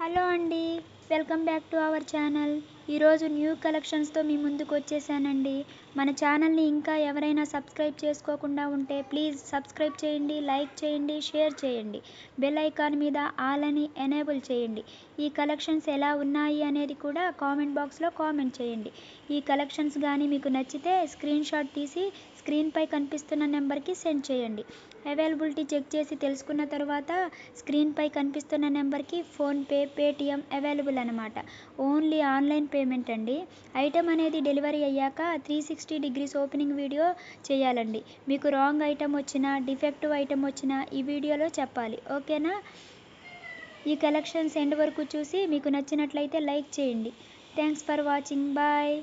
Hello అండి, welcome back to our channel. ఈరోజు new కలెక్షన్స్తో మీ ముందుకు వచ్చేసానండి. మన ఛానల్ని ఇంకా ఎవరైనా సబ్స్క్రైబ్ చేసుకోకుండా ఉంటే ప్లీజ్ సబ్స్క్రైబ్ చేయండి, లైక్ చేయండి, షేర్ చేయండి. బెల్ ఐకాన్ మీద ఆల్ అని ఎనేబుల్ చేయండి. ఈ కలెక్షన్స్ ఎలా ఉన్నాయి అనేది కూడా కామెంట్ బాక్స్లో కామెంట్ చేయండి. ఈ కలెక్షన్స్ కానీ మీకు నచ్చితే స్క్రీన్ షాట్ తీసి స్క్రీన్పై కనిపిస్తున్న నెంబర్కి సెండ్ చేయండి. అవైలబిలిటీ చెక్ చేసి తెలుసుకున్న తర్వాత స్క్రీన్పై కనిపిస్తున్న నెంబర్కి ఫోన్పే, పేటిఎం అవైలబుల్ అనమాట. ఓన్లీ ఆన్లైన్ పేమెంట్ అండి. ఐటమ్ అనేది డెలివరీ అయ్యాక 360 డిగ్రీస్ ఓపెనింగ్ వీడియో చేయాలండి. మీకు రాంగ్ ఐటమ్ వచ్చినా, డిఫెక్టివ్ ఐటమ్ వచ్చినా ఈ వీడియోలో చెప్పాలి, ఓకేనా? ఈ కలెక్షన్స్ ఎండ్ వరకు చూసి మీకు నచ్చినట్లయితే లైక్ చేయండి. Thanks for watching. బాయ్.